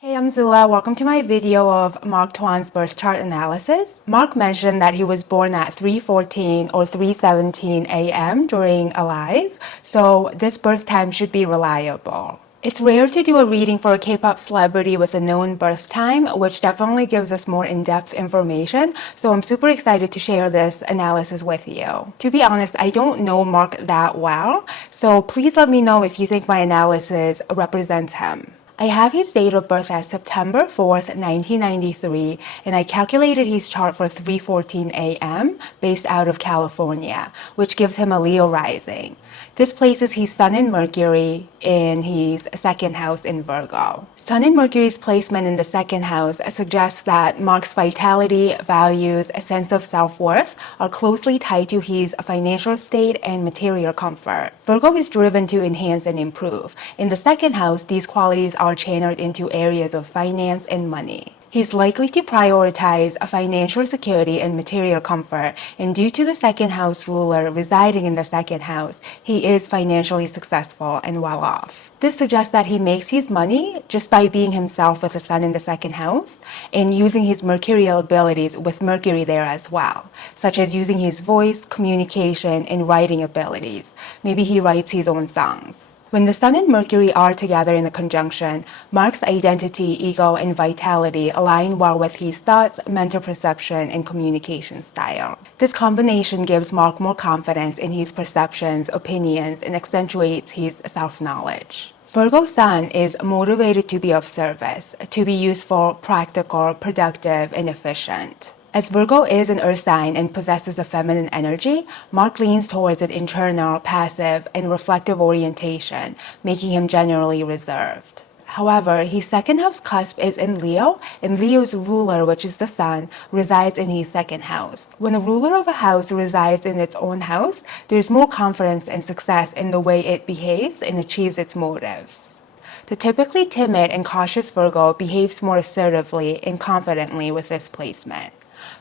Hey, I'm Zula. Welcome to my video of Mark Twain's birth chart analysis. Mark mentioned that he was born at 3:14 or 3:17 a.m. during alive, so this birth time should be reliable. It's rare to do a reading for a K-pop celebrity with a known birth time, which definitely gives us more in-depth information, so I'm super excited to share this analysis with you. To be honest, I don't know Mark that well, so please let me know if you think my analysis represents him. I have his date of birth as September 4th, 1993, and I calculated his chart for 3:14 a.m. based out of California, which gives him a Leo rising. This places his Sun and Mercury in his second house in Virgo. Sun and Mercury's placement in the second house suggests that Mark's vitality, values, a sense of self-worth are closely tied to his financial state and material comfort. Virgo is driven to enhance and improve. In the second house, these qualities are channeled into areas of finance and money. He's likely to prioritize financial security and material comfort, and due to the second house ruler residing in the second house, he is financially successful and well off. This suggests that he makes his money just by being himself with the sun in the second house and using his mercurial abilities with Mercury there as well, such as using his voice, communication, and writing abilities. Maybe he writes his own songs. When the Sun and Mercury are together in a conjunction, Mark's identity, ego, and vitality align well with his thoughts, mental perception, and communication style. This combination gives Mark more confidence in his perceptions, opinions, and accentuates his self-knowledge. Virgo Sun is motivated to be of service, to be useful, practical, productive, and efficient. As Virgo is an earth sign and possesses a feminine energy, Mark leans towards an internal, passive, and reflective orientation, making him generally reserved. However, his second house cusp is in Leo, and Leo's ruler, which is the sun, resides in his second house. When a ruler of a house resides in its own house, there's more confidence and success in the way it behaves and achieves its motives. The typically timid and cautious Virgo behaves more assertively and confidently with this placement.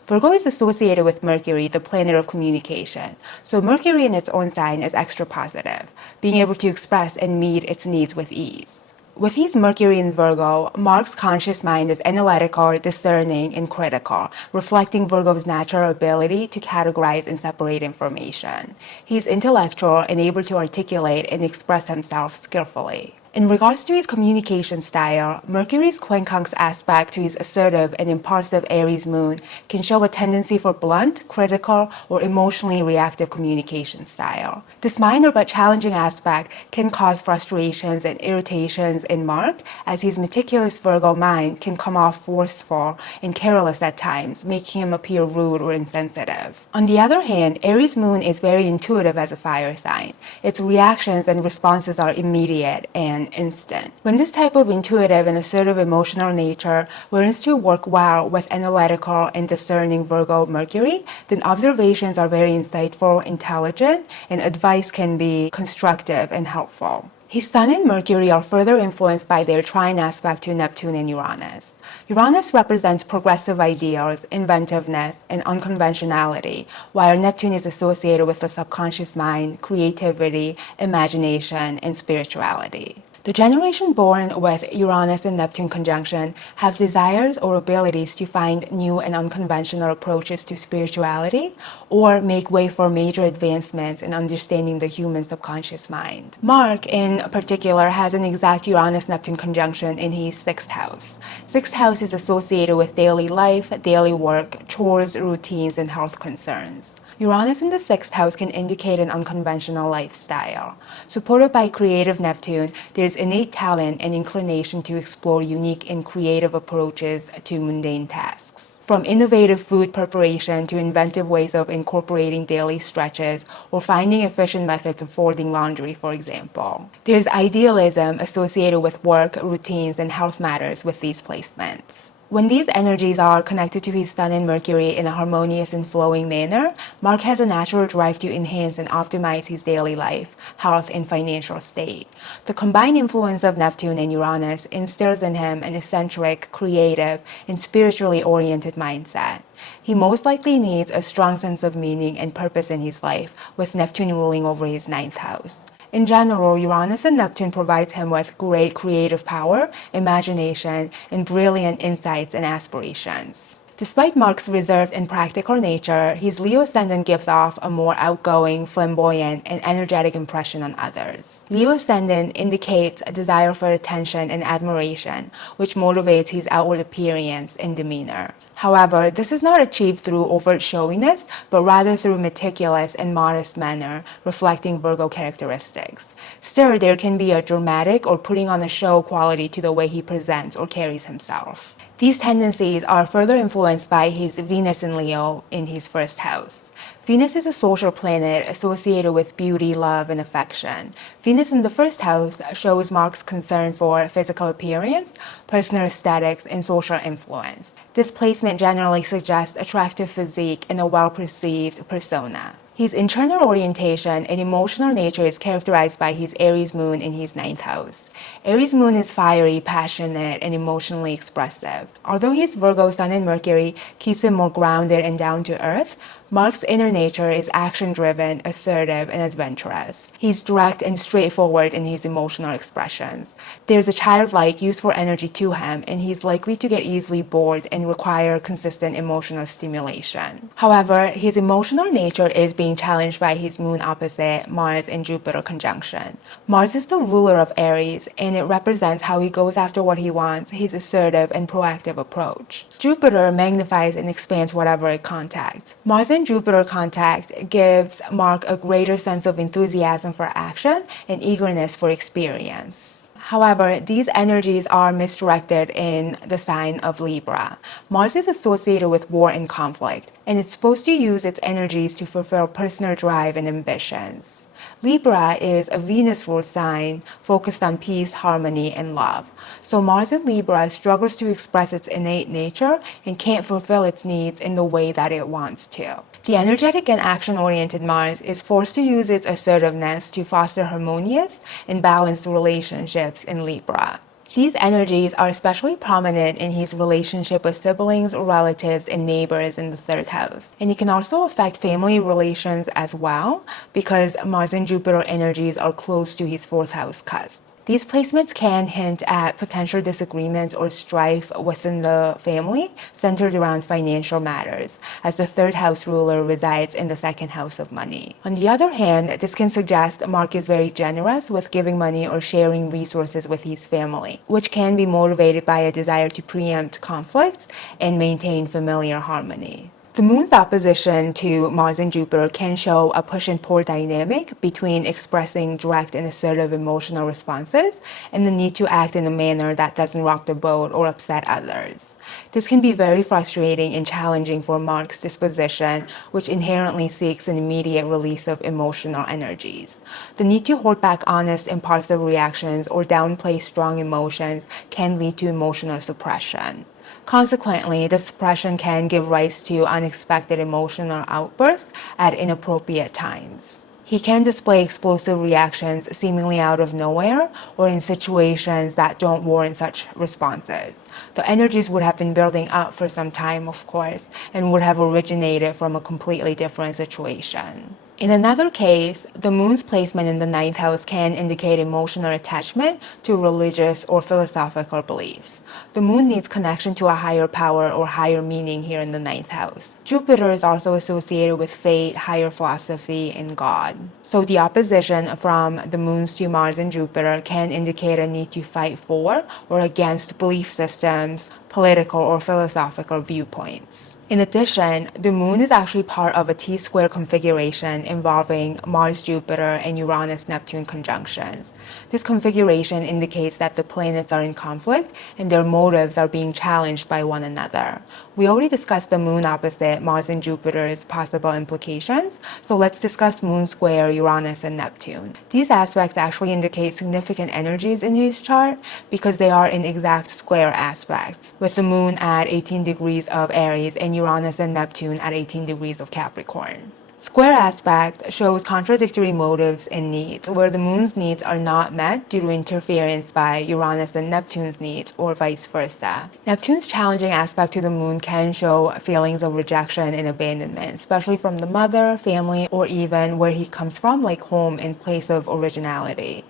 Virgo is associated with Mercury, the planet of communication. So Mercury in its own sign is extra positive, being able to express and meet its needs with ease. With his Mercury in Virgo, Mark's conscious mind is analytical, discerning, and critical, reflecting Virgo's natural ability to categorize and separate information. He's intellectual and able to articulate and express himself skillfully. In regards to his communication style, Mercury's quincunx aspect to his assertive and impulsive Aries moon can show a tendency for blunt, critical, or emotionally reactive communication style. This minor but challenging aspect can cause frustrations and irritations in Mark, as his meticulous Virgo mind can come off forceful and careless at times, making him appear rude or insensitive. On the other hand, Aries moon is very intuitive as a fire sign. Its reactions and responses are immediate and instant. When this type of intuitive and assertive emotional nature learns to work well with analytical and discerning Virgo Mercury, then observations are very insightful, intelligent, and advice can be constructive and helpful. His Sun and Mercury are further influenced by their trine aspect to Neptune and Uranus. Uranus represents progressive ideals, inventiveness, and unconventionality, while Neptune is associated with the subconscious mind, creativity, imagination, and spirituality. The generation born with Uranus and Neptune conjunction have desires or abilities to find new and unconventional approaches to spirituality or make way for major advancements in understanding the human subconscious mind. Mark, in particular, has an exact Uranus-Neptune conjunction in his sixth house. Sixth house is associated with daily life, daily work, chores, routines, and health concerns. Uranus in the sixth house can indicate an unconventional lifestyle. Supported by creative Neptune, there's innate talent and inclination to explore unique and creative approaches to mundane tasks. From innovative food preparation to inventive ways of incorporating daily stretches or finding efficient methods of folding laundry, for example. There's idealism associated with work, routines, and health matters with these placements. When these energies are connected to his Sun and Mercury in a harmonious and flowing manner, Mark has a natural drive to enhance and optimize his daily life, health, and financial state. The combined influence of Neptune and Uranus instills in him an eccentric, creative, and spiritually oriented mindset. He most likely needs a strong sense of meaning and purpose in his life, with Neptune ruling over his ninth house. In general, Uranus and Neptune provides him with great creative power, imagination, and brilliant insights and aspirations. Despite Mark's reserved and practical nature, his Leo ascendant gives off a more outgoing, flamboyant, and energetic impression on others. Leo ascendant indicates a desire for attention and admiration, which motivates his outward appearance and demeanor. However, this is not achieved through overt showiness, but rather through meticulous and modest manner, reflecting Virgo characteristics. Still, there can be a dramatic or putting on a show quality to the way he presents or carries himself. These tendencies are further influenced by his Venus in Leo in his first house. Venus is a social planet associated with beauty, love, and affection. Venus in the first house shows Mark's concern for physical appearance, personal aesthetics, and social influence. This placement generally suggests attractive physique and a well-perceived persona. His internal orientation and emotional nature is characterized by his Aries moon in his 9th house. Aries moon is fiery, passionate, and emotionally expressive. Although his Virgo sun and Mercury keeps him more grounded and down to earth, Mark's inner nature is action-driven, assertive, and adventurous. He's direct and straightforward in his emotional expressions. There's a childlike, youthful energy to him, and he's likely to get easily bored and require consistent emotional stimulation. However, his emotional nature is being challenged by his moon opposite Mars and Jupiter conjunction. Mars is the ruler of Aries, and it represents how he goes after what he wants, his assertive and proactive approach. Jupiter magnifies and expands whatever it contacts. Mars and Jupiter contact gives Mark a greater sense of enthusiasm for action and eagerness for experience. However, these energies are misdirected in the sign of Libra. Mars is associated with war and conflict, and it's supposed to use its energies to fulfill personal drive and ambitions. Libra is a Venus-ruled sign focused on peace, harmony, and love. So Mars in Libra struggles to express its innate nature and can't fulfill its needs in the way that it wants to. The energetic and action-oriented Mars is forced to use its assertiveness to foster harmonious and balanced relationships in Libra. These energies are especially prominent in his relationship with siblings, relatives, and neighbors in the 3rd house. And it can also affect family relations as well, because Mars and Jupiter energies are close to his 4th house cusp. These placements can hint at potential disagreements or strife within the family centered around financial matters, as the 3rd house ruler resides in the 2nd house of money. On the other hand, this can suggest Mark is very generous with giving money or sharing resources with his family, which can be motivated by a desire to preempt conflict and maintain familiar harmony. The moon's opposition to Mars and Jupiter can show a push and pull dynamic between expressing direct and assertive emotional responses and the need to act in a manner that doesn't rock the boat or upset others. This can be very frustrating and challenging for Mark's disposition, which inherently seeks an immediate release of emotional energies. The need to hold back honest, impulsive reactions or downplay strong emotions can lead to emotional suppression. Consequently, the suppression can give rise to unexpected emotional outbursts at inappropriate times. He can display explosive reactions seemingly out of nowhere or in situations that don't warrant such responses. The energies would have been building up for some time, of course, and would have originated from a completely different situation. In another case, the moon's placement in the 9th house can indicate emotional attachment to religious or philosophical beliefs. The moon needs connection to a higher power or higher meaning here in the 9th house. Jupiter is also associated with fate, higher philosophy, and God. So the opposition from the moons to Mars and Jupiter can indicate a need to fight for or against belief systems, political or philosophical viewpoints. In addition, the moon is actually part of a T-square configuration involving Mars, Jupiter, and Uranus-Neptune conjunctions. This configuration indicates that the planets are in conflict and their motives are being challenged by one another. We already discussed the moon opposite Mars and Jupiter's possible implications, so let's discuss moon square Uranus and Neptune. These aspects actually indicate significant energies in his chart because they are in exact square aspects, with the moon at 18 degrees of Aries and Uranus and Neptune at 18 degrees of Capricorn. Square aspect shows contradictory motives and needs, where the moon's needs are not met due to interference by Uranus and Neptune's needs, or vice versa. Neptune's challenging aspect to the moon can show feelings of rejection and abandonment, especially from the mother, family, or even where he comes from, like home, in place of originality.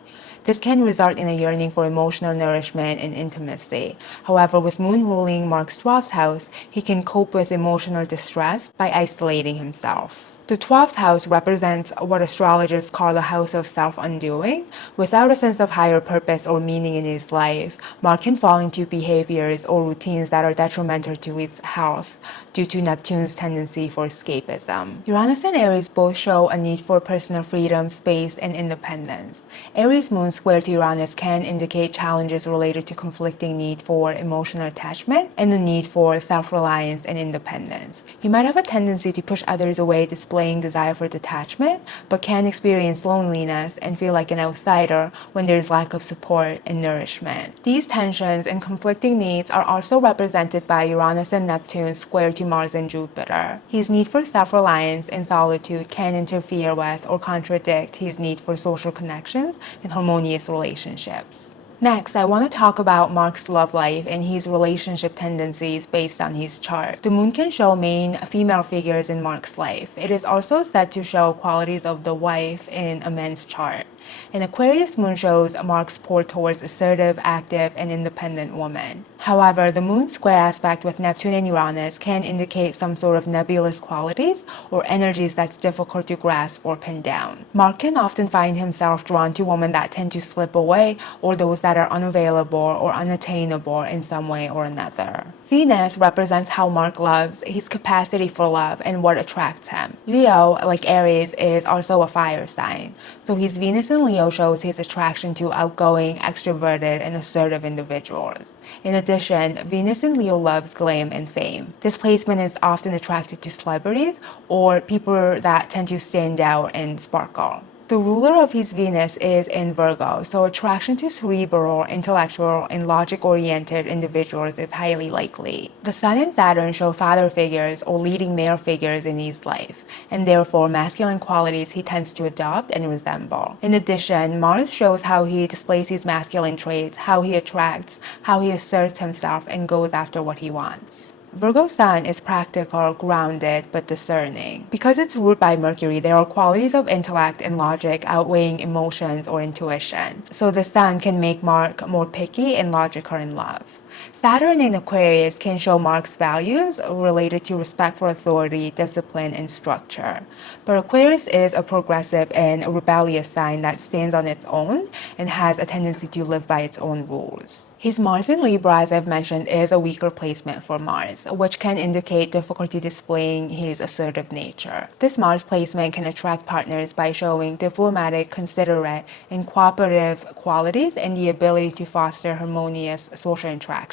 This can result in a yearning for emotional nourishment and intimacy. However, with Moon ruling Mark's 12th house, he can cope with emotional distress by isolating himself. The 12th house represents what astrologers call the house of self-undoing. Without a sense of higher purpose or meaning in his life, Mark can fall into behaviors or routines that are detrimental to his health due to Neptune's tendency for escapism. Uranus and Aries both show a need for personal freedom, space, and independence. Aries moon square to Uranus can indicate challenges related to conflicting need for emotional attachment and the need for self-reliance and independence. He might have a tendency to push others away, displaying desire for detachment, but can experience loneliness and feel like an outsider when there is lack of support and nourishment. These tensions and conflicting needs are also represented by Uranus and Neptune square to Mars and Jupiter. His need for self-reliance and solitude can interfere with or contradict his need for social connections and harmonious relationships. Next, I want to talk about Mark's love life and his relationship tendencies based on his chart. The moon can show main female figures in Mark's life. It is also said to show qualities of the wife in a man's chart. An Aquarius moon shows Mark's pull towards assertive, active, and independent women. However, the moon square aspect with Neptune and Uranus can indicate some sort of nebulous qualities or energies that's difficult to grasp or pin down. Mark can often find himself drawn to women that tend to slip away or those that are unavailable or unattainable in some way or another. Venus represents how Mark loves, his capacity for love, and what attracts him. Leo, like Aries, is also a fire sign, so his Venus in Leo shows his attraction to outgoing, extroverted, and assertive individuals. In addition, Venus in Leo loves glam and fame. This placement is often attracted to celebrities or people that tend to stand out and sparkle. The ruler of his Venus is in Virgo, so attraction to cerebral, intellectual, and logic-oriented individuals is highly likely. The Sun and Saturn show father figures or leading male figures in his life, and therefore masculine qualities he tends to adopt and resemble. In addition, Mars shows how he displays his masculine traits, how he attracts, how he asserts himself, and goes after what he wants. Virgo Sun is practical, grounded, but discerning. Because it's ruled by Mercury, there are qualities of intellect and logic outweighing emotions or intuition. So the Sun can make Mark more picky and logical in love. Saturn in Aquarius can show Mark's values related to respect for authority, discipline, and structure. But Aquarius is a progressive and a rebellious sign that stands on its own and has a tendency to live by its own rules. His Mars in Libra, as I've mentioned, is a weaker placement for Mars, which can indicate difficulty displaying his assertive nature. This Mars placement can attract partners by showing diplomatic, considerate, and cooperative qualities and the ability to foster harmonious social interactions.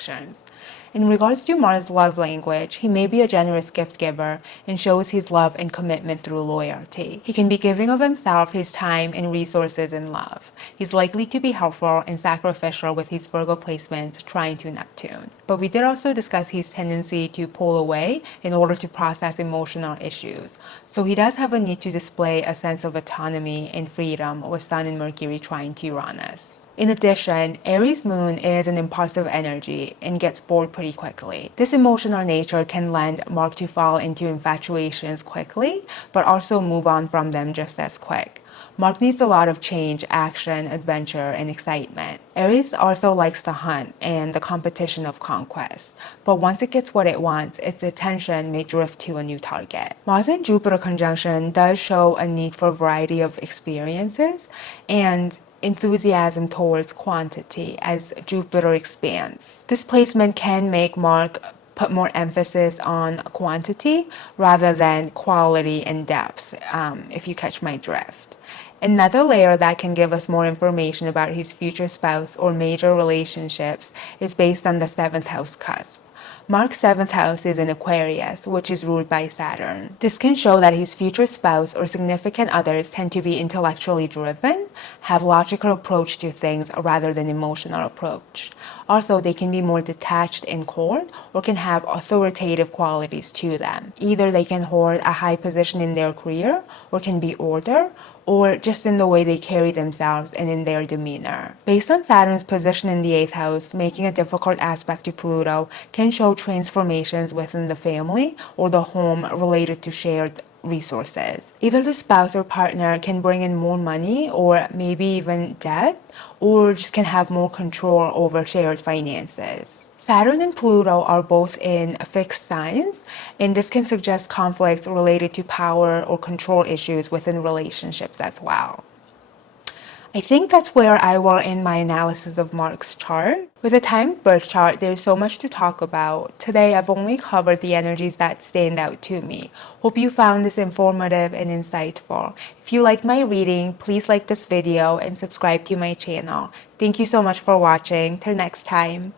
In regards to Mars' love language, he may be a generous gift giver and shows his love and commitment through loyalty. He can be giving of himself, his time, and resources in love. He's likely to be helpful and sacrificial with his Virgo placements trying to Neptune. But we did also discuss his tendency to pull away in order to process emotional issues. So he does have a need to display a sense of autonomy and freedom with Sun and Mercury trying to Uranus. In addition, Aries moon is an impulsive energy and gets bored pretty quickly. This emotional nature can lend Mark to fall into infatuations quickly, but also move on from them just as quick. Mark needs a lot of change, action, adventure, and excitement. Aries also likes the hunt and the competition of conquest, but once it gets what it wants, its attention may drift to a new target. Mars and Jupiter conjunction does show a need for variety of experiences and enthusiasm towards quantity as Jupiter expands. This placement can make Mark put more emphasis on quantity rather than quality and depth, if you catch my drift. Another layer that can give us more information about his future spouse or major relationships is based on the 7th house cusp. Mark's 7th house is in Aquarius, which is ruled by Saturn. This can show that his future spouse or significant others tend to be intellectually driven, have logical approach to things rather than emotional approach. Also, they can be more detached and cold or can have authoritative qualities to them. Either they can hold a high position in their career or can be older, or just in the way they carry themselves and in their demeanor. Based on Saturn's position in the 8th house, making a difficult aspect to Pluto can show transformations within the family or the home related to shared resources. Either the spouse or partner can bring in more money or maybe even debt, or just can have more control over shared finances. Saturn and Pluto are both in fixed signs, and this can suggest conflicts related to power or control issues within relationships as well. I think that's where I will end my analysis of Mark's chart. With a timed birth chart, there's so much to talk about. Today, I've only covered the energies that stand out to me. Hope you found this informative and insightful. If you like my reading, please like this video and subscribe to my channel. Thank you so much for watching. Till next time.